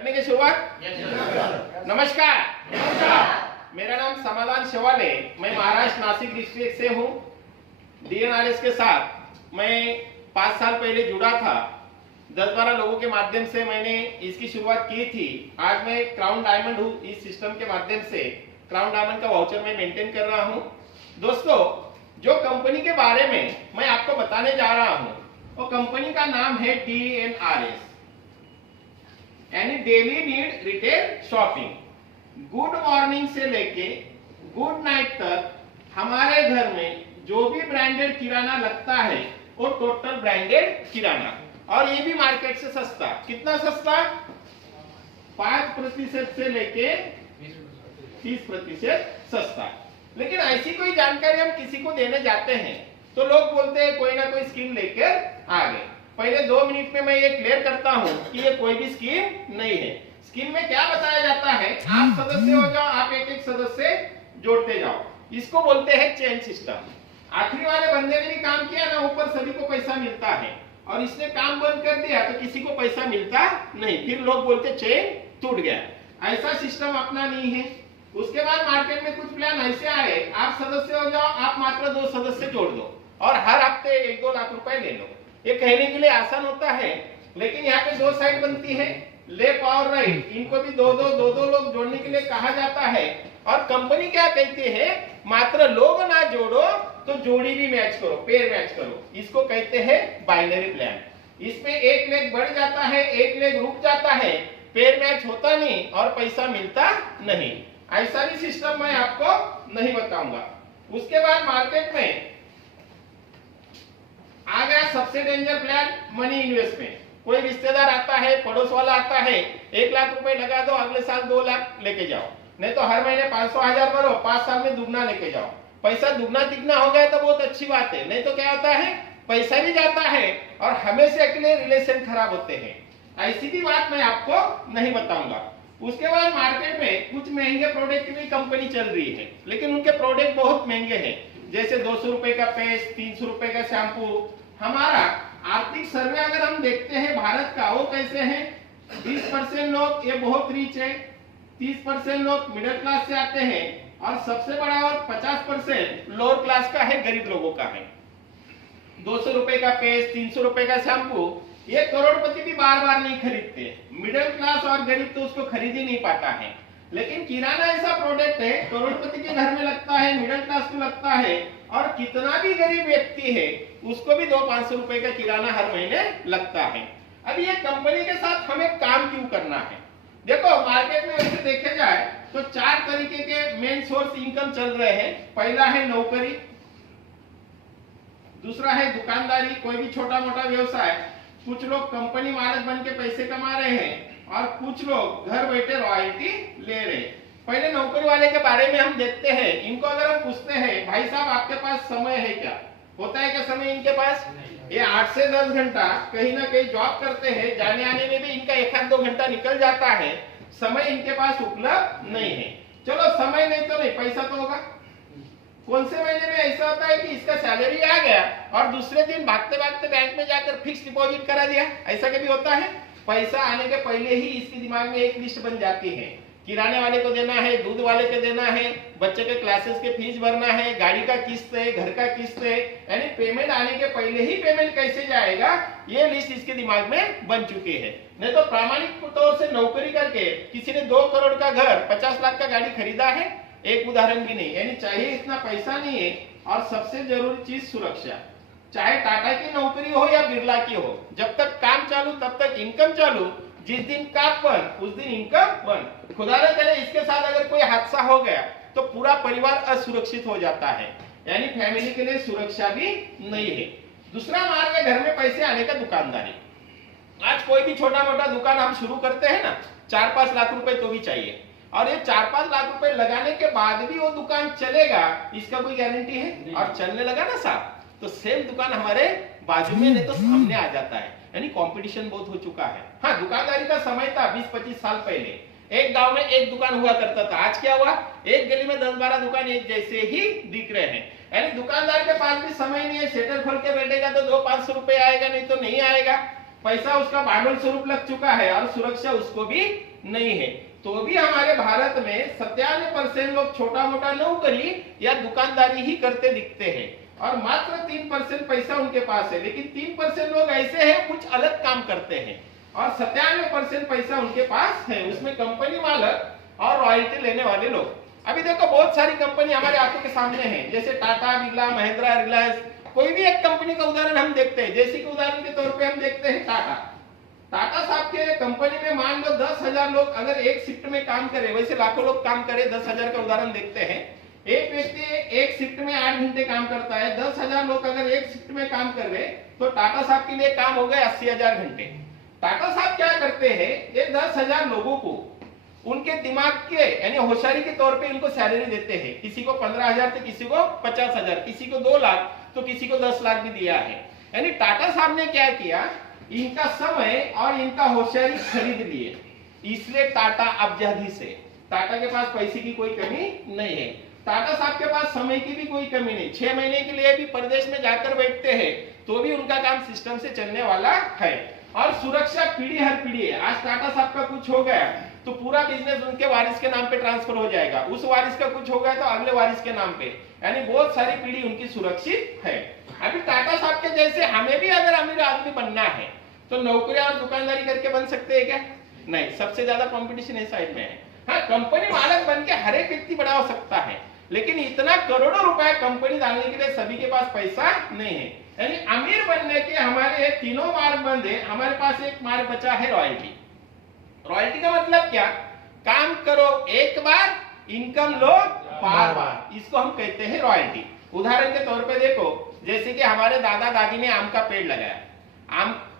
करने की शुरुआत। नमस्कार। मेरा नाम समाधान शेवाले, मैं महाराष्ट्र नासिक डिस्ट्रिक्ट से हूँ। DNRS के साथ मैं 5 साल पहले जुड़ा था। 10-12 लोगों के माध्यम से मैंने इसकी शुरुआत की थी। आज मैं क्राउन डायमंड हूँ। इस सिस्टम के माध्यम से क्राउन डायमंड का वाउचर मैं मेंटेन कर रहा हूँ। दोस्तों, जो कंपनी के बारे में मैं आपको बताने जा रहा हूँ वो कंपनी का नाम है DNRS, यानी daily need retail shopping. Good morning से लेके गुड नाइट तक हमारे घर में जो भी ब्रांडेड किराना लगता है वो टोटल ब्रांडेड किराना, और ये भी मार्केट से सस्ता। कितना सस्ता? 5% से लेके 30% सस्ता। लेकिन ऐसी कोई जानकारी हम किसी को देने जाते हैं तो लोग बोलते हैं कोई ना कोई स्कीम लेकर आ गए। पहले 2 मिनट में मैं ये क्लियर करता हूं कि ये कोई भी स्कीम नहीं है। स्कीम में क्या बताया जाता है, आप सदस्य हो जाओ, आप एक एक सदस्य जोड़ते जाओ। इसको बोलते हैं चेन सिस्टम। आखिरी वाले बंदे ने भी काम किया ना, ऊपर सभी को पैसा मिलता है, और इसने काम बंद कर दिया तो किसी को पैसा मिलता नहीं। फिर लोग बोलते चेन टूट गया। ऐसा सिस्टम अपना नहीं है। उसके बाद मार्केट में कुछ प्लान ऐसे आए, आप सदस्य हो जाओ, आप मात्र 2 सदस्य जोड़ दो और हर हफ्ते 1-2 लाख रुपए ले लो। ये कहने के लिए आसान होता है, लेकिन यहाँ पे 2 साइड बनती है, लेफ्ट और राइट। इनको भी 2-2 लोग जोड़ने के लिए कहा जाता है। और कंपनी क्या कहती है, मात्र लोग ना जोड़ो तो जोड़ी भी मैच करो, पेयर मैच करो। इसको कहते हैं बाइनरी प्लान। इसमें एक लेग बढ़ जाता है, एक लेग रुक जाता है, पेयर मैच होता नहीं और पैसा मिलता नहीं। ऐसा भी सिस्टम मैं आपको नहीं बताऊंगा। उसके बाद मार्केट में आ गया सबसे डेंजर प्लान, मनी इन्वेस्टमेंट। कोई रिश्तेदार आता है, पड़ोस वाला आता है, 1 लाख रुपए लगा दो, अगले साल 2 लाख लेके जाओ, नहीं तो हर महीने 500-1000 भरो, 5 साल में दुगना लेके जाओ। पैसा दुगना तिगना हो गया तो बहुत अच्छी बात है, नहीं तो क्या होता है, पैसा भी जाता है और हमेशा के लिए रिलेशन खराब होते हैं। ऐसी भी बात मैं आपको नहीं बताऊंगा। उसके बाद मार्केट में कुछ महंगे प्रोडक्ट की भी कंपनी चल रही है, लेकिन उनके प्रोडक्ट बहुत महंगे हैं। जैसे 200 रुपए का पेस्ट, 300 रुपए का शैम्पू। हमारा आर्थिक सर्वे अगर हम देखते हैं भारत का, वो कैसे है, 20% लोग ये बहुत रिच है, 30% लोग मिडिल क्लास से आते हैं, और सबसे बड़ा और 50% लोअर क्लास का है, गरीब लोगों का है। 200 रुपए का पेस्ट, 300 रुपए का शैम्पू, ये करोड़पति भी बार बार नहीं खरीदते। मिडिल क्लास और गरीब तो उसको खरीद ही नहीं पाता है। लेकिन किराना ऐसा प्रोडक्ट है, करोड़पति के घर में लगता है, मिडिल क्लास को लगता है, और कितना भी गरीब व्यक्ति है उसको भी 200-500 रुपए का किराना हर महीने लगता है। अब ये कंपनी के साथ हमें काम क्यों करना है? देखो, मार्केट में ऐसे देखे जाए तो 4 तरीके के मेन सोर्स इनकम चल रहे हैं। पहला है नौकरी, दूसरा है दुकानदारी, कोई भी छोटा मोटा व्यवसाय। कुछ लोग कंपनी मालिक बन के पैसे कमा रहे हैं और कुछ लोग घर बैठे रॉयल्टी ले रहे हैं। पहले नौकरी वाले के बारे में हम देखते हैं। इनको अगर हम पूछते हैं, भाई साहब आपके पास समय है क्या, होता है क्या समय इनके पास? ये 8 से 10 घंटा कहीं ना कहीं जॉब करते हैं, जाने आने में भी इनका 1-2 घंटा निकल जाता है। समय इनके पास उपलब्ध नहीं है। चलो समय नहीं तो नहीं, पैसा तो होगा। कौन से महीने में ऐसा होता है कि इसका सैलरी आ गया और दूसरे दिन भागते भागते बैंक में जाकर फिक्स डिपॉजिट करा दिया, ऐसा कभी होता है? पैसा आने के पहले ही इसके दिमाग में एक लिस्ट बन जाती है, किराने वाले को देना है, दूध वाले को देना है, बच्चे के क्लासेस के फीस भरना है, गाड़ी का किस्त है, घर का किस्त है। यानी पेमेंट आने के पहले ही पेमेंट कैसे जाएगा, ये लिस्ट इसके दिमाग में बन चुकी है। नहीं तो प्रामाणिक तौर से नौकरी करके किसी ने 2 करोड़ का घर, 50 लाख का गाड़ी खरीदा है? एक उदाहरण भी नहीं। यानी चाहिए इतना पैसा नहीं है। और सबसे जरूरी चीज सुरक्षा। चाहे टाटा की नौकरी हो या बिरला की हो, जब तक काम चालू तब तक इनकम चालू। जिस दिन काम बंद उस दिन इनकम बंद। खुदा न करे इसके साथ अगर कोई हादसा हो गया तो पूरा परिवार असुरक्षित हो जाता है, यानी फैमिली के लिए सुरक्षा भी नहीं है। दूसरा मार्ग है घर में पैसे आने का, दुकानदारी। आज कोई भी छोटा मोटा दुकान हम शुरू करते हैं ना, 4-5 लाख रुपए तो भी चाहिए, और ये 4-5 लाख रुपए लगाने के बाद भी वो दुकान चलेगा, इसका कोई गारंटी है? और चलने लगा ना साहब तो सेम दुकान हमारे बाजू में नहीं तो सामने आ जाता है। यानी कंपटीशन बहुत हो चुका है। हाँ, दुकानदारी का समय था 20-25 साल पहले, एक गांव में एक दुकान हुआ करता था। आज क्या हुआ, एक गली में 10-12 दुकान एक जैसे ही दिख रहे हैं। यानी दुकानदार के पास भी समय नहीं है, शटर खोल के बैठेगा तो 200-500 रुपए आएगा, नहीं तो नहीं आएगा। पैसा उसका भांडवल स्वरूप लग चुका है और सुरक्षा उसको भी नहीं है, तो भी हमारे भारत में 97% लोग छोटा मोटा नौकरी या दुकानदारी ही करते दिखते हैं और मात्र 3% पैसा उनके पास है। लेकिन 3% लोग ऐसे हैं कुछ अलग काम करते हैं और 97% पैसा उनके पास है, उसमें कंपनी मालक और रॉयल्टी लेने वाले लोग। अभी देखो बहुत सारी कंपनी हमारे आंखों के सामने है, जैसे टाटा, बिरला, महिंद्रा, रिलायंस। कोई भी एक कंपनी का उदाहरण हम देखते हैं, जैसे कि उदाहरण के तौर पे हम देखते हैं टाटा साहब के कंपनी में मान लो 10,000 लोग अगर एक शिफ्ट में काम करे, वैसे लाखों लोग काम करे, 10,000 का उदाहरण देखते हैं। एक व्यक्ति एक शिफ्ट में 8 घंटे काम करता है, 10,000 लोग अगर एक शिफ्ट में काम कर रहे तो टाटा साहब के लिए काम हो गए 80,000 घंटे। टाटा साहब क्या करते हैं, ये 10,000 लोगों को उनके दिमाग के यानी होशियारी के तौर पे इनको सैलरी देते हैं। किसी को 15,000 तो किसी को 50,000, किसी को 2 लाख तो किसी को 10 लाख भी दिया है। यानी टाटा साहब ने क्या किया, इनका समय और इनका होशियारी खरीद लिए, इसलिए टाटा अब्जाधी से। टाटा के पास पैसे की कोई कमी नहीं है, टाटा साहब के पास समय की भी कोई कमी नहीं। 6 महीने के लिए भी प्रदेश में जाकर बैठते हैं तो भी उनका काम सिस्टम से चलने वाला है और सुरक्षा पीढ़ी हर पीढ़ी है। आज टाटा साहब का कुछ हो गया तो पूरा बिजनेस उनके वारिस के नाम पे ट्रांसफर हो जाएगा, उस वारिस का कुछ हो गया तो अगले वारिस के नाम पे, यानी बहुत सारी पीढ़ी उनकी सुरक्षित है। अभी टाटा साहब के जैसे हमें भी अगर अमीर आदमी बनना है तो नौकरी और दुकानदारी करके बन सकते हैं क्या? नहीं, सबसे ज्यादा कंपटीशन इस साइड में है। हाँ, कंपनी मालक बन के हर एक व्यक्ति बड़ा हो सकता है, लेकिन इतना करोड़ों रुपए कंपनी डालने के लिए सभी के पास पैसा नहीं है। यानी अमीर बनने के हमारे तीनों मार्ग बंद है, हमारे पास एक मार्ग बचा है रॉयल्टी। रॉयल्टी का मतलब क्या, काम करो एक बार, इनकम लो बार बार, इसको हम कहते हैं रॉयल्टी। उदाहरण के तौर पे देखो, जैसे कि हमारे दादा दादी ने आम का पेड़ लगाया,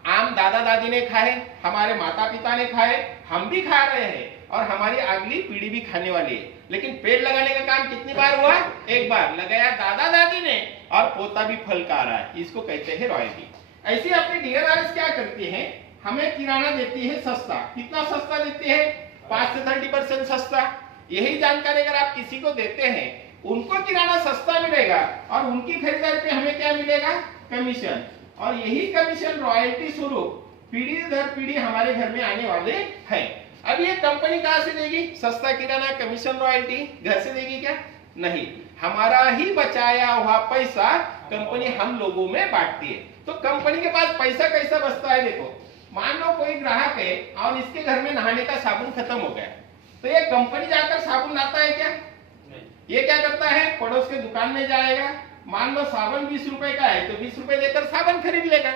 आम दादा दादी ने खाए, हमारे माता पिता ने खाए, हम भी खा रहे हैं और हमारी अगली पीढ़ी भी खाने वाली है। लेकिन पेड़ लगाने का काम कितनी बार हुआ? एक बार लगाया दादा दादी ने और पोता भी फल खा रहा है, इसको कहते हैं रॉयल्टी। ऐसे अपनी डीएनआरएस क्या करती है, हमें किराना देती है सस्ता। कितना सस्ता देती है? 5 से 30% सस्ता। यही जानकारी अगर आप किसी को देते हैं, उनको किराना सस्ता मिलेगा और उनकी खरीदारी पे हमें क्या मिलेगा? कमीशन। और यही कमीशन रॉयल्टी स्वरूप पीढ़ी दर पीढ़ी हमारे घर में आने वाले हैं। अब ये कंपनी कहां से देगी? सस्ता किराना, कमीशन, रॉयल्टी घर से देगी क्या? नहीं, हमारा ही बचाया हुआ पैसा कंपनी हम लोगों में बांटती है। तो कंपनी के पास पैसा कैसा बचता है? देखो, मान लो कोई ग्राहक है और इसके घर में नहाने का साबुन खत्म हो गया, तो ये कंपनी जाकर साबुन लाता है क्या? ये क्या करता है, पड़ोस के दुकान में जाएगा, मान लो साबुन 20 रुपए का है तो 20 रुपए देकर साबुन खरीद लेगा।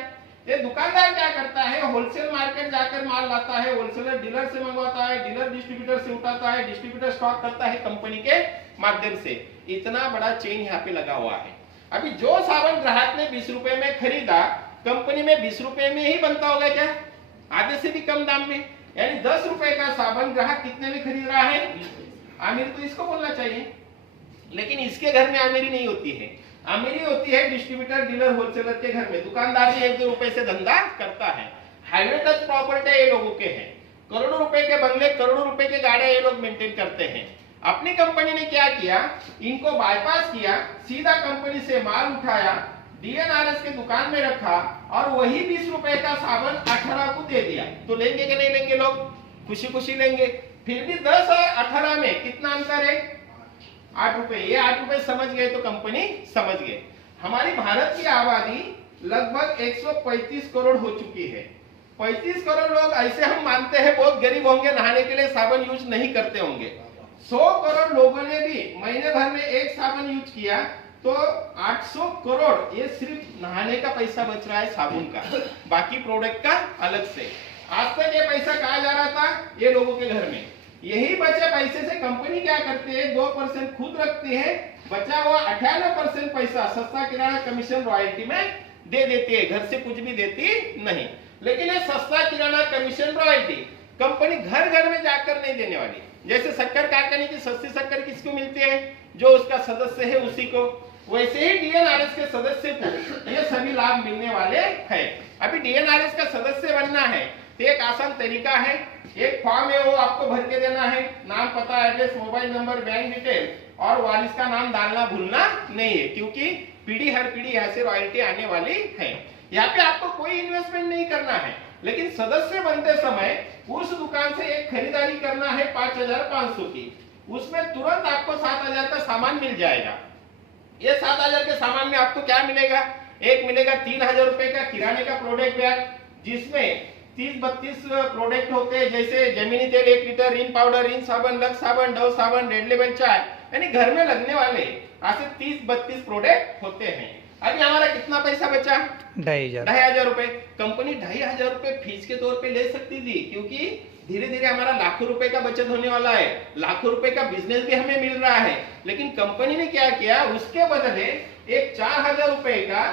ये दुकानदार क्या करता है, होलसेल मार्केट जाकर माल लाता है, होलसेलर डीलर से मंगवाता है, डीलर डिस्ट्रीब्यूटर से उठाता है, डिस्ट्रीब्यूटर स्टॉक करता है कंपनी के माध्यम से। इतना बड़ा चेन यहाँ पे लगा हुआ है। अभी जो साबुन ग्राहक ने 20 रुपए में खरीदा, कंपनी में 20 रुपए में ही बनता होगा क्या? आधे से भी कम दाम में। यानी 10 रुपए का साबुन ग्राहक कितने में खरीद रहा है? अमीर तो इसको बोलना चाहिए, लेकिन इसके घर में अमीरी नहीं होती है। अमीरी होती है डिस्ट्रीब्यूटर, डीलर, होलसेलर के घर में। दुकानदार भी 1-2 रुपए से धंधा करता है। हाईवे टच प्रॉपर्टी ये लोगों के हैं, करोड़ों रुपए के बंगले, करोड़ों रुपए के गाड़ियां ये लोग मेंटेन करते हैं। अपनी कंपनी ने क्या किया, इनको बाईपास किया, सीधा कंपनी से माल उठाया, डीएनआरएस के दुकान में रखा और वही 20 रुपए का साबुन 18 को दे दिया। तो लेंगे कि नहीं लेंगे? लोग खुशी खुशी लेंगे। फिर भी 10 और 18 में कितना अंतर है? 8 रुपए। ये 8 रुपए समझ गए तो कंपनी समझ गए। हमारी भारत की आबादी लगभग 135 करोड़ हो चुकी है। 35 करोड़ लोग ऐसे हम मानते हैं बहुत गरीब होंगे, नहाने के लिए साबुन यूज नहीं करते होंगे। 100 करोड़ लोगों ने भी महीने भर में एक साबुन यूज किया तो 800 करोड़ ये सिर्फ नहाने का पैसा बच रहा है साबुन का, बाकी प्रोडक्ट का अलग से। आज तक ये पैसा कहाँ जा रहा था? ये लोगों के घर में। यही बचे पैसे से कंपनी क्या करती है, 2% खुद रखती है, बचा हुआ 98% पैसा सस्ता किराना, कमीशन, रॉयल्टी में दे देती है, घर से कुछ भी देती नहीं। लेकिन ये सस्ता किराना, कमीशन, रॉयल्टी कंपनी घर घर में जाकर नहीं देने वाली। जैसे शक्कर कारखाने की सस्ती शक्कर किसको मिलती है? जो उसका सदस्य है उसी को। वैसे ही डीएनआरएस के सदस्य को ये सभी लाभ मिलने वाले हैं। अभी डीएनआरएस का सदस्य बनना है तो एक आसान तरीका है, एक फॉर्म है वो आपको भर के देना है। नाम, पता, address, mobile number, bank detail और वारिस का नाम डालना भूलना नहीं है, क्योंकि पीढ़ी हर पीढ़ी यहाँ से रॉयल्टी आने वाली है। यहाँ पे आपको कोई इन्वेस्टमेंट नहीं करना है, लेकिन सदस्य बनते समय उस दुकान से एक खरीदारी करना है 5,500 की, उसमें तुरंत आपको 7,000 का सामान मिल जाएगा। ये 7,000 के सामान में आपको क्या मिलेगा? एक मिलेगा 3,000 रुपए का किराने का प्रोडक्ट बैग, जिसमें 30-32 प्रोडक्ट होते हैं, जैसे जमीनी तेल 1 लीटर, रिन पाउडर, रिन साबुन, लक्स साबुन, डव साबुन, रेड लेबल चाय, यानी घर में लगने वाले ऐसे 30-32 प्रोडक्ट होते हैं। अभी हमारा कितना पैसा बचा? 2,500 रुपए। कंपनी 2,500 रुपए फीस के तौर पे ले सकती थी, क्योंकि धीरे धीरे हमारा लाखों रुपए का बचत होने वाला है, लाखों रुपए का बिजनेस भी हमें मिल रहा है। लेकिन कंपनी ने क्या किया, उसके बदले एक 4,000 रुपए का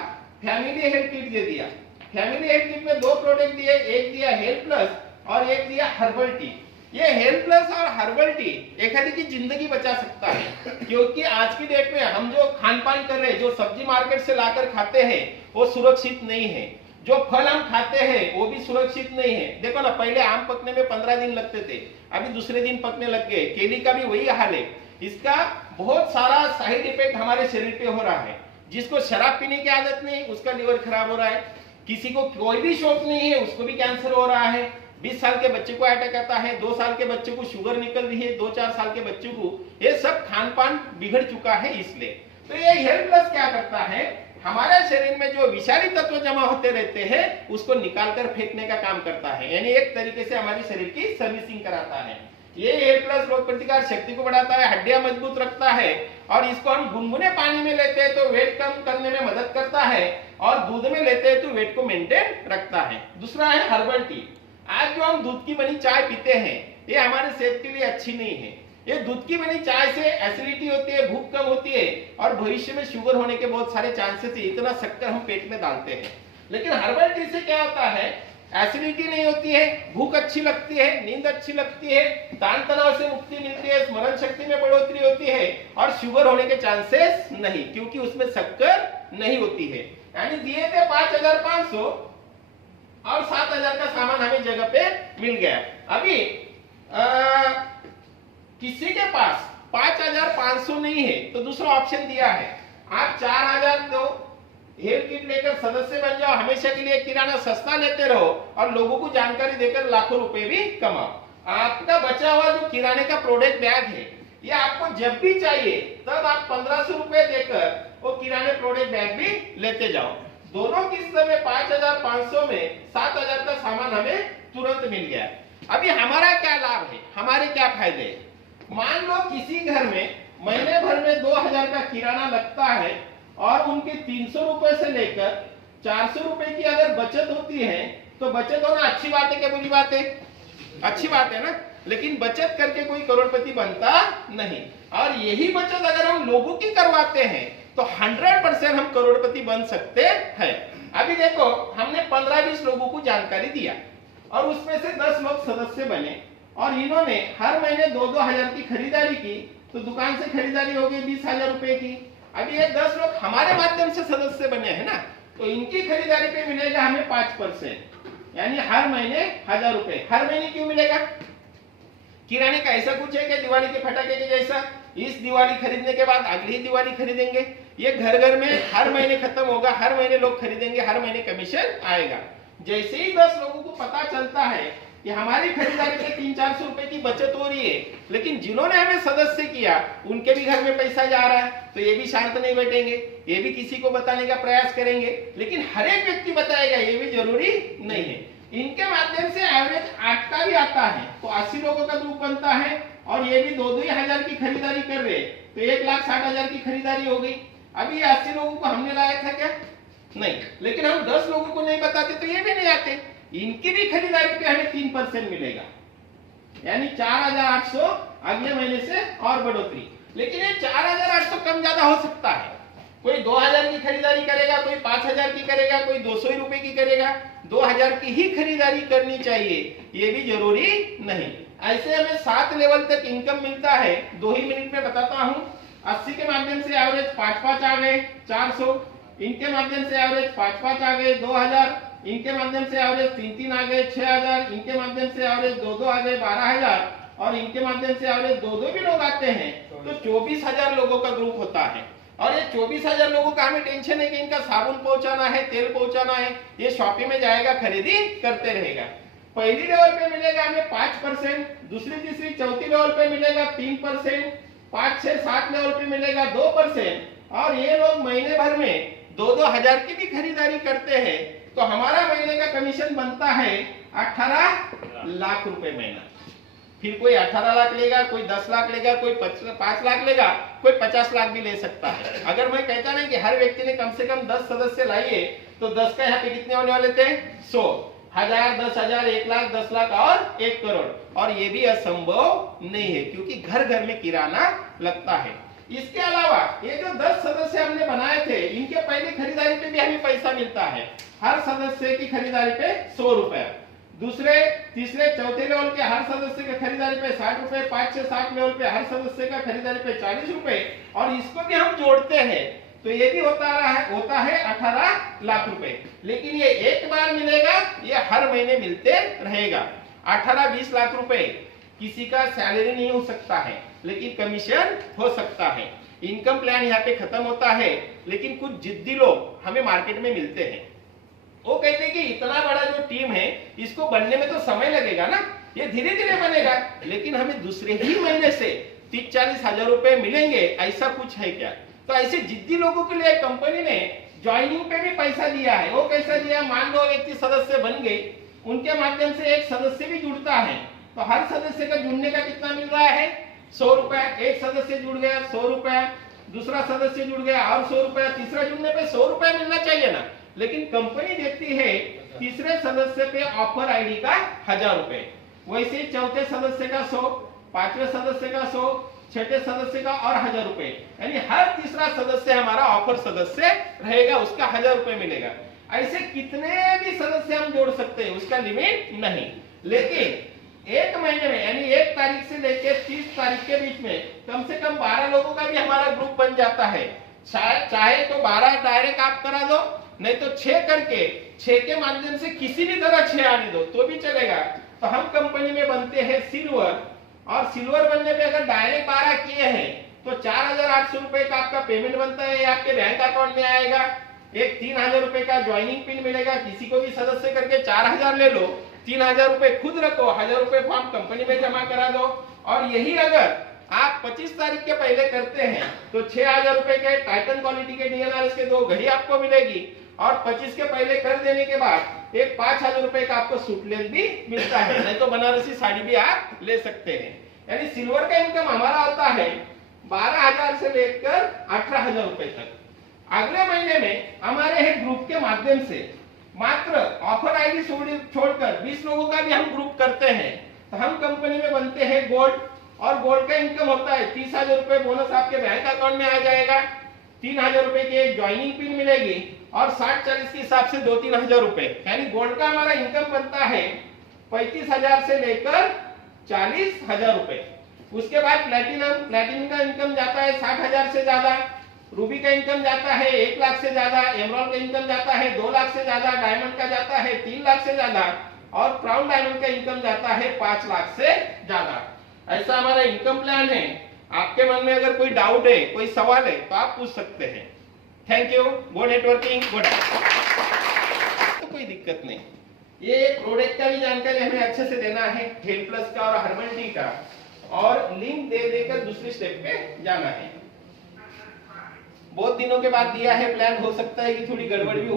फैमिली हेल्थ किट दे दिया। फैमिली हेल्थ किट में 2 प्रोडक्ट दिए, एक दिया हेल्थ प्लस और एक दिया हर्बल टी। ये हेल्थ प्लस और हर्बल टी एक आदमी की जिंदगी बचा सकता है, क्योंकि आज की डेट में हम जो खान पान कर रहे हैं, जो सब्जी मार्केट से लाकर खाते हैं वो सुरक्षित नहीं है, जो फल हम खाते हैं वो भी सुरक्षित नहीं है। देखो ना, पहले आम पकने में 15 दिन लगते थे, अभी दूसरे दिन पकने लग गए। केली का भी वही हाल है, इसका बहुत सारा साइड इफेक्ट हमारे शरीर पे हो रहा है। जिसको शराब पीने की आदत नहीं, उसका लीवर खराब हो रहा है, किसी को कोई भी शौक नहीं है, उसको भी कैंसर हो रहा है, 20 साल के बच्चे को अटैक आता है, 2 साल के बच्चे को शुगर निकल रही है, 2-4 साल के बच्चे को, ये सब खान पान बिगड़ चुका है इसलिए। तो ये हेल्थ प्लस क्या करता है, हमारे शरीर में जो विषारी तत्व जमा होते रहते हैं उसको निकालकर फेंकने का काम करता है, यानी एक तरीके से हमारे शरीर की सर्विसिंग कराता है। ये हेल्थ प्लस रोग प्रतिकार शक्ति को बढ़ाता है, हड्डियां मजबूत रखता है, और इसको हम गुनगुने पानी में लेते हैं तो वेट कम करने में मदद करता है, और दूध में लेते हैं तो वेट को मेंटेन रखता है। दूसरा है हर्बल टी। आज जो हम दूध की बनी चाय पीते हैं, ये हमारे सेहत के लिए अच्छी नहीं है। ये दूध की बनी चाय से एसिडिटी होती है, भूख कम होती है, और भविष्य में शुगर होने के बहुत सारे चांसेस है, इतना शक्कर हम पेट में डालते हैं। लेकिन हर्बल टी से क्या होता है, एसिडिटी नहीं होती है, भूख अच्छी लगती है, नींद अच्छी लगती है, तान तनाव से मुक्ति मिलती है, स्मरण शक्ति में बढ़ोतरी होती है, और शुगर होने के चांसेस नहीं, क्योंकि उसमें शक्कर नहीं होती है। यानी दिए थे 5,500 और 7,000 का सामान हमें जगह पे मिल गया। अभी किसी के पास 5,500 नहीं है तो दूसरा ऑप्शन दिया है, आप 4,000 दो, हेल्थ किट लेकर सदस्य बन जाओ, हमेशा के लिए किराना सस्ता लेते रहो और लोगों को जानकारी देकर लाखों रुपए भी कमाओ। आपका बचा हुआ जो किराने का प्रोडक्ट बैग है, ये आपको जब भी चाहिए तब आप 1,500 रुपए देकर वो किराने प्रोडक्ट बैग भी लेते जाओ। दोनों किस्त में 5,500 में 7,000 का सामान हमें तुरंत मिल गया। अभी हमारा क्या लाभ है, हमारे क्या फायदे हैं? मान लो किसी घर में महीने भर में 2,000 का किराना लगता है, और उनके 300 रुपए से लेकर 400 रुपए की अगर बचत होती है, तो बचत होना अच्छी बात है क्या बुरी बात है? अच्छी बात है ना। लेकिन बचत करके कोई करोड़पति बनता नहीं, और यही बचत अगर हम लोगों की करवाते हैं तो 100% हम करोड़पति बन सकते हैं। अभी देखो, हमने 15-20 लोगों को जानकारी दिया, और उसमें से 10 लोग सदस्य बने, और इन्होंने हर महीने 2-2 हजार की खरीदारी की, तो दुकान से खरीदारी हो गई 20,000 रुपए की। अभी ये 10 लोग हमारे माध्यम से सदस्य बने हैं ना, तो इनकी खरीदारी पे मिलेगा हमें 5%, यानी हर महीने 1,000 रुपए। हर महीने क्यों मिलेगा? किराने का ऐसा कुछ है कि दिवाली के पटाखे के जैसा इस दिवाली खरीदने के बाद अगली दिवाली खरीदेंगे? ये घर घर में हर महीने खत्म होगा, हर महीने लोग खरीदेंगे, हर महीने कमीशन आएगा। जैसे ही 10 लोगों को पता चलता है कि हमारी खरीदारी पे 300-400 रुपए की बचत हो रही है, लेकिन जिन्होंने हमें सदस्य किया उनके भी घर में पैसा जा रहा है, तो ये भी शांत नहीं बैठेंगे, ये भी किसी को बताने का प्रयास करेंगे। लेकिन हर एक व्यक्ति बताएगा ये भी जरूरी नहीं है। इनके माध्यम से एवरेज 8 का भी आता है, तो 80 लोगों का ग्रुप बनता है, और ये भी 2-2 हजार की खरीदारी कर रहे, तो 1,60,000 की खरीदारी हो गई। अभी ये 80 लोगों को हमने लाया था क्या? नहीं। लेकिन हम 10 लोगों को नहीं बताते तो ये भी नहीं आते। इनकी भी खरीदारी पे हमें 3% मिलेगा, यानी 4,800 अगले महीने से और बढ़ोतरी। लेकिन ये 4,800 कम ज्यादा हो सकता है, कोई 2,000 की खरीदारी करेगा, कोई 5,000 की करेगा, कोई 200 रुपए की करेगा। 2,000 की ही खरीदारी करनी चाहिए, ये भी जरूरी नहीं। ऐसे हमें 7 लेवल तक इनकम मिलता है, 2 ही मिनट में बताता हूँ। 80 के माध्यम से एवरेज 5-5 आ गए 400, इनके माध्यम से एवरेज 5-5 आ गए 2,000, इनके माध्यम से एवरेज 3-3 आ गए 6,000, इनके माध्यम से एवरेज 2-2 आ गए 12,000, और इनके माध्यम से एवरेज 2-2 भी लोग आते हैं, तो 24,000 लोगों का ग्रुप होता है। और ये 24,000 लोगों का हमें टेंशन है कि इनका साबुन पहुंचाना है, तेल पहुंचाना है, ये शॉपिंग में जाएगा, खरीदी करते रहेगा। पहली लेवल पे मिलेगा हमें 5%, दूसरी तीसरी चौथी लेवल पे मिलेगा 3%, 5 6 7 लेवल पे मिलेगा 2%, और ये लोग महीने भर में 2-2 हजार की भी खरीदारी करते हैं, तो हमारा महीने का कमीशन बनता है 18 लाख रुपए महीना। फिर कोई 18 लाख लेगा, कोई 10 लाख लेगा, कोई 5 लाख लेगा, कोई 50 लाख भी ले सकता है। अगर मैं कहता ना कि हर व्यक्ति ने कम से कम 10 सदस्य लाइए, तो 10 का यहाँ पे कितने होने वाले थे? 100, 1000, 10,000, 1 लाख, 10 लाख और 1 करोड़। और ये भी असंभव नहीं है, क्योंकि घर घर में किराना लगता है। इसके अलावा ये जो 10 सदस्य हमने बनाए थे, इनके पहले खरीदारी पे भी हमें पैसा मिलता है। हर सदस्य की खरीदारी पे 100 रुपए, दूसरे तीसरे चौथे लेवल के हर सदस्य के खरीदारी पे 60 रुपए, 5 से 7 लेवल पे हर सदस्य का खरीदारी पे 40 रुपए, और इसको भी हम जोड़ते हैं तो ये भी होता है 18 लाख रुपए। लेकिन ये एक बार मिलेगा, ये हर महीने मिलते रहेगा। 18-20 लाख रुपए किसी का सैलरी नहीं हो सकता है, लेकिन कमीशन हो सकता है। इनकम प्लान यहाँ पे खत्म होता है, लेकिन कुछ जिद्दी लोग हमें मार्केट में मिलते हैं। वो कहते हैं कि इतना बड़ा जो टीम है, इसको बनने में तो समय लगेगा ना, ये धीरे धीरे बनेगा, लेकिन हमें दूसरे ही महीने से 30-40 हजार रुपए मिलेंगे, ऐसा कुछ है क्या? तो ऐसे जिद्दी लोगों के लिए कंपनी ने ज्वाइनिंग पे भी पैसा दिया है। वो कैसा दिया? मान लो व्यक्ति सदस्य बन गए, उनके माध्यम से एक सदस्य भी जुड़ता है, तो हर सदस्य का जुड़ने का कितना मिल रहा है? 100 रुपए। एक सदस्य जुड़ गया 100 रुपए, दूसरा सदस्य जुड़ गया और 100 रुपए, तीसरा जुड़ने पे 100 रुपए मिलना चाहिए ना, लेकिन कंपनी देती है तीसरे सदस्य पे ऑफर आईडी का 1000 रुपए, वैसे चौथे सदस्य का 100, पांचवें सदस्य का 100, छठे सदस्य का और 1000 रुपए, यानी हर तीसरा सदस्य हमारा ऑफर सदस्य रहेगा, उसका 1000 रुपए मिलेगा। ऐसे कितने भी सदस्य हम जोड़ सकते हैं, उसका लिमिट नहीं। लेकिन एक महीने में यानी 1 तारीख से लेकर 30 तारीख के बीच में कम से कम 12 लोगों का भी हमारा ग्रुप बन जाता है। चाहे तो 12 डायरेक्ट आप करा दो, नहीं तो 6 करके 6 के माध्यम से किसी भी तरह 6 आने दो तो भी चलेगा। तो हम कंपनी में बनते हैं सिल्वर, और सिल्वर बनने पे अगर डायरेक्ट 12 किए हैं तो 4,800 रुपए का आपका पेमेंट बनता है, ये आपके बैंक अकाउंट में आएगा। एक 3,000 रुपए का ज्वाइनिंग पिन मिलेगा, किसी को भी सदस्य करके 4,000 ले लो, 3,000 रुपए खुद रखो, 1,000 रुपए फॉर्म कंपनी में जमा करा दो। और यही अगर आप 25 तारीख के पहले करते हैं तो 6,000 रुपए के टाइटन क्वालिटी के DNRS के 2 घड़ी आपको मिलेगी, और 25 के पहले कर देने के बाद एक 5,000 रुपए का आपको सूट लेन भी मिलता है, नहीं तो बनारसी साड़ी भी आप ले सकते हैं। यानी सिल्वर का इनकम हमारा होता है 12,000 से लेकर 18,000 रुपए तक। अगले महीने में हमारे एक ग्रुप के माध्यम से मात्र ऑफर आईडी छोड़कर 20 लोगों का भी हम ग्रुप करते हैं, तो हम कंपनी में बनते हैं गोल्ड, और गोल्ड का इनकम होता है 30,000 रुपए बोनस आपके बैंक अकाउंट में आ जाएगा, 3,000 रुपए की एक ज्वाइनिंग पिन मिलेगी, और 60-40 के हिसाब से 2-3 हजार रुपए, यानी गोल्ड का हमारा इनकम बनता है 35,000 से लेकर 40,000 रुपए। उसके बाद प्लेटिनम का इनकम जाता है 60,000 से ज्यादा, रूबी का इनकम जाता है 1 लाख से ज्यादा, एमराल्ड का इनकम जाता है 2 लाख से ज्यादा, डायमंड का जाता है 3 लाख से ज्यादा, और क्राउन डायमंड का इनकम जाता है 5 लाख से ज्यादा। ऐसा हमारा इनकम प्लान है। आपके मन में अगर कोई डाउट है, कोई सवाल है, तो आप पूछ सकते हैं। Thank you, good networking, good. तो कोई दिक्कत नहीं। ये प्रोडक्ट का भी जानकारी हमें अच्छे से देना है, हेल्थ प्लस का और हर्बल टी का, और लिंक दे देकर दूसरे स्टेप पे जाना है। बहुत दिनों के बाद दिया है प्लान, हो सकता है कि थोड़ी गड़बड़ भी हो।